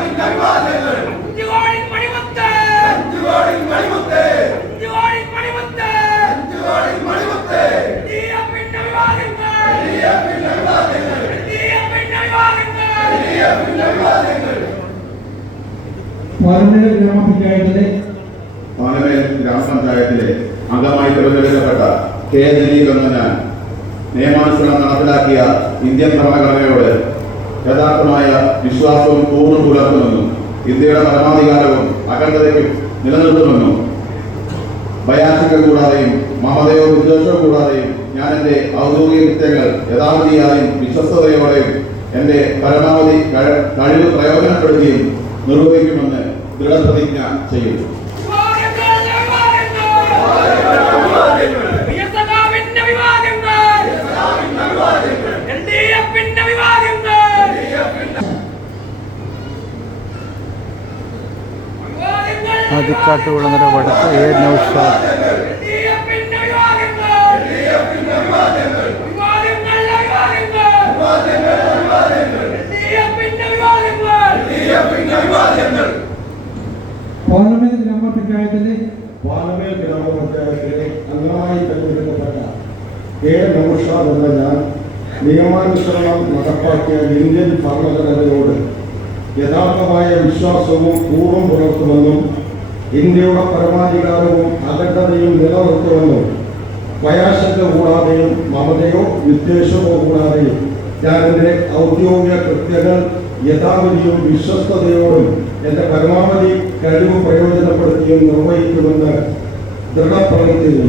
അഞ്ചുകോടി മണിമുത്ത് അഞ്ചുകോടി മണിമുത്ത് DFന്റെ വിവാദങ്ങൾ DFന്റെ വിവാദങ്ങൾ പാലമേട് ഗ്രാമപഞ്ചായത്തിലെ പാലമേൽ ഗ്രാമപഞ്ചായത്തിലെ അംഗമായി തിരഞ്ഞെടുക്കപ്പെട്ട കെ. ജലീൽ എന്ന ഞാൻ നിയമാനുസരണം നടപ്പിലാക്കിയ ഇന്ത്യൻ ഭരണഘടനയോട് യഥാർത്ഥമായ വിശ്വാസവും പൂർണ പുലർത്തുമെന്നും ഇന്ത്യയുടെ പരമാധികാരവും അഖണ്ഡതയ്ക്കും നിലനിർത്തുമെന്നും ഭയാശങ്ക കൂടാതെയും മമതയോ വിദ്വേഷമോ കൂടാതെയും ഞാൻ എന്റെ ഔദ്യോഗിക കൃത്യങ്ങൾ യഥാവിധിയായും വിശ്വസ്തയോടെയും എന്റെ പരമാവധി കഴി- കഴിവ് പ്രയോജനപ്പെടുത്തിയും നിർവഹിക്കുമെന്ന് ദൃഢപ്രതിജ്ഞ ചെയ്യുന്നു. ആദിക്കാട്ട് കുളങ്ങര വടക്ക് എ നൌഷാദ്. നിയമാനുസരണം നടപ്പാക്കിയ ഇന്ത്യൻ ഭരണഘടനയോട് യഥാർത്ഥമായ വിശ്വാസവും പൂർവം പുലർത്തുമെന്നും ഇന്ത്യയുടെ പരമാധികാരവും അഖണ്ഡതയും നിലനിർത്തുമെന്നും വയാശത്തെ കൂടാതെയും മമതയോ വിദ്വേഷമോ കൂടാതെയും ഞാൻ എന്റെ ഔദ്യോഗിക കൃത്യങ്ങൾ യഥാവിധിയും വിശ്വസ്തയോടും എന്റെ പരമാവധി കഴിവ് പ്രയോജനപ്പെടുത്തിയും നിർവഹിക്കുമെന്ന് ദൃഢപ്രതിജ്ഞ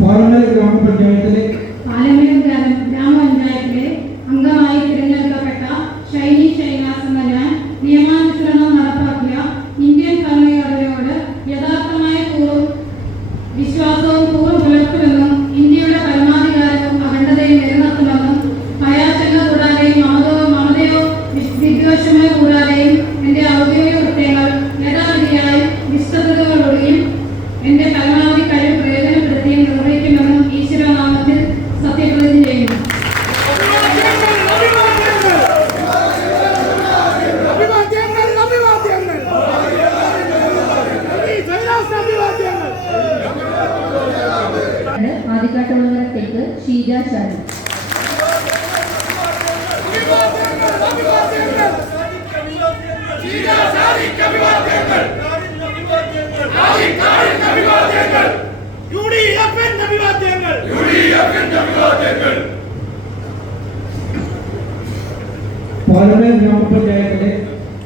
പാലമേട് ഗ്രാമപഞ്ചായത്തിലെ പാലമേട് ഗ്രാമ ഗ്രാമപഞ്ചായത്തിലെ അംഗമായി തിരഞ്ഞെടുക്കപ്പെട്ട ഷൈനി ഷൈനാസ് എന്ന ഞാൻ നിയമാനുസരണം നടപ്പാക്കിയ ഇന്ത്യൻ ഭരണഘടനയോട് യഥാർത്ഥമായ പൂർവം വിശ്വാസവും പൂർവം പുലർത്തുമെന്നും ഇന്ത്യയുടെ പരമാധികാരവും അഖണ്ഡതയും നിലനിർത്തുമെന്നും ഭയാശങ്ക കൂടാതെയും മമതയോ മമതയോ വിശ്- വിദ്വേഷമോ കൂടാതെയും എന്റെ ഔദ്യോഗിക കൃത്യങ്ങൾ യഥാവിധിയായും വിശ്വസതയോടുകൂടിയും എന്റെ പരമാവധി കഴിവ് പ്രയോജനപ്പെടുത്തിയും നിർവഹിക്കുമെന്നും ഈശ്വരനാമത്തിൽ സത്യപ്രതിജ്ഞ ചെയ്യുന്നു ആദിക്കാട്ടുള്ളവരത്തേക്ക് ഷീജ ശാലി പാലമേട് ഗ്രാമപഞ്ചായത്തിലെ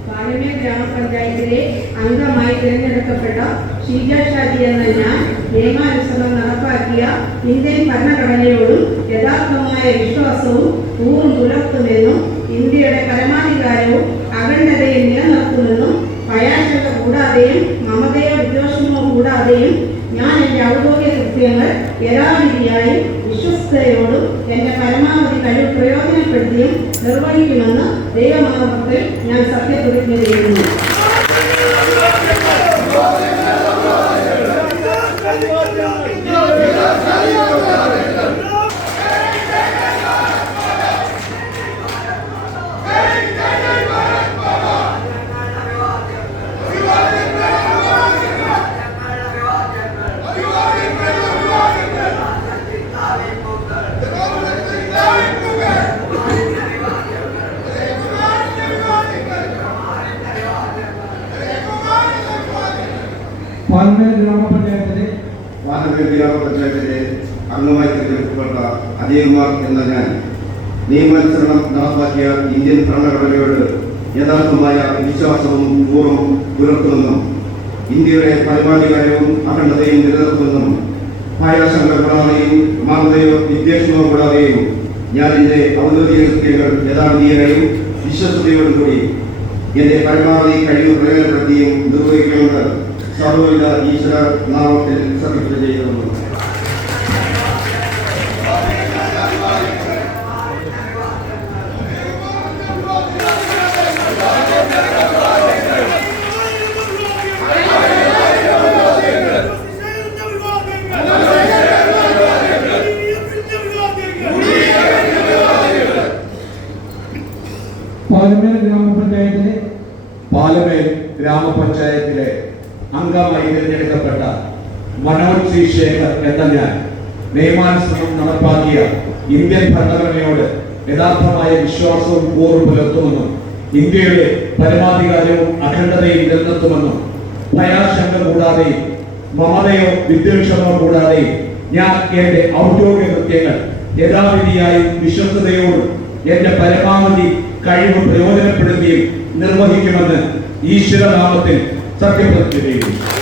പാലമേട് ഗ്രാമപഞ്ചായത്തിലെ അംഗമായി തിരഞ്ഞെടുക്കപ്പെട്ട ഷീജ ഷാജി എന്ന ഞാൻ നിയമാനുസരണം നടപ്പാക്കിയ ഇന്ത്യൻ ഭരണഘടനയോടും യഥാർത്ഥമായ വിശ്വാസവും പൂർവം പുലർത്തുമെന്നും ഇന്ത്യയുടെ പരമാധികാരവും അഖണ്ഡതയും നിലനിർത്തുമെന്നും ഭയാശങ്ക കൂടാതെയും മമതയോ വിദ്വേഷമോ കൂടാതെയും ഞാൻ എന്റെ ഔദ്യോഗിക കൃത്യങ്ങൾ യഥാവിധിയായും വിശ്വസ്തയോടും എന്റെ പരമാവധി കഴിവ് പ്രയോജനപ്പെടുത്തിയും നിർവഹിക്കുമെന്ന് ദൈവമാർഗത്തിൽ ഞാൻ സത്യപ്രതിജ്ഞ ചെയ്യുന്നു. പാർലമെന്റ് ഗ്രാമപഞ്ചായത്തിലെ പാലമേൽ ഗ്രാമപഞ്ചായത്തിലെ അംഗമായി തിരഞ്ഞെടുക്കപ്പെട്ട അജയകുമാർ എന്ന ഞാൻ നിയമാനുസരണം നടപ്പാക്കിയ ഇന്ത്യൻ ഭരണഘടനയോട് യഥാർത്ഥമായ വിശ്വാസവും പൂർവം പുലർത്തുമെന്നും ഇന്ത്യയുടെ പരമാധികാരവും അഖണ്ഡതയും നിലനിർത്തുമെന്നും ഭയാശങ്ക കൂടാതെയും മാർദ്ദയോ വിദ്വേഷമോ കൂടാതെയും ഞാൻ എന്റെ ഔദ്യോഗിക കൃത്യങ്ങൾ യഥാർത്ഥീയരായും വിശ്വസ്തയോടും കൂടി എന്റെ പരമാവധി കഴിവ് പ്രയോജനപ്പെടുത്തിയും നിർവഹിക്കുമെന്ന് സർവവിധ ഈശ്വര നാമത്തിൽ സത്യപ്രതിജ്ഞ ചെയ്യുന്നു പാലമേൽ ഗ്രാമപഞ്ചായത്തിലെ പാലമേൽ ഗ്രാമപഞ്ചായത്തിലെ അംഗമായി തിരഞ്ഞെടുക്കപ്പെട്ട മനോജ് സി. ശേഖർ എന്ന ഞാൻ നിയമാനുസരണം നടപ്പാക്കിയ ഇന്ത്യൻ ഭരണഘടനയോട് യഥാർത്ഥമായ വിശ്വാസവും പൂർവം പുലർത്തുമെന്നും ഇന്ത്യയുടെ പരമാധികാരവും അഖണ്ഡതയും നിലനിർത്തുമെന്നും ഭയാശങ്ക കൂടാതെയും മമതയോ വിദ്വേഷമോ കൂടാതെയും ഞാൻ എന്റെ ഔദ്യോഗിക കൃത്യങ്ങൾ യഥാവിധിയായും വിശ്വസ്തയോടും എന്റെ പരമാവധി കഴിവ് പ്രയോജനപ്പെടുത്തിയും നിർവഹിക്കുമെന്ന് ഈശ്വരനാമത്തിൽ സത്യപ്രതിജ്ഞ ചെയ്യുന്നു പാർലമെന്റ്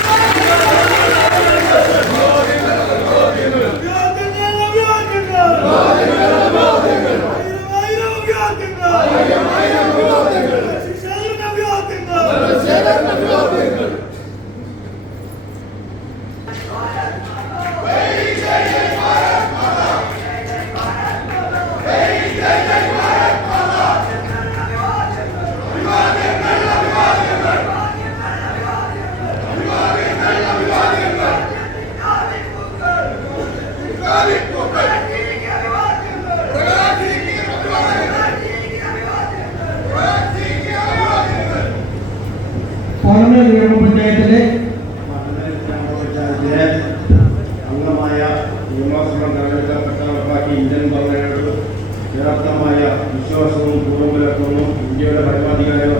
ഗ്രാമപഞ്ചായത്തിലെ ഗ്രാമപഞ്ചായത്തിലെ അംഗമായ നിയമസഭ തെരഞ്ഞെടുക്കപ്പെട്ട ഇന്ത്യൻ ഭരണഘടനയോട് യഥാർത്ഥമായ വിശ്വാസവും പൂർവം ഇന്ത്യയുടെ പരമാധികാരവും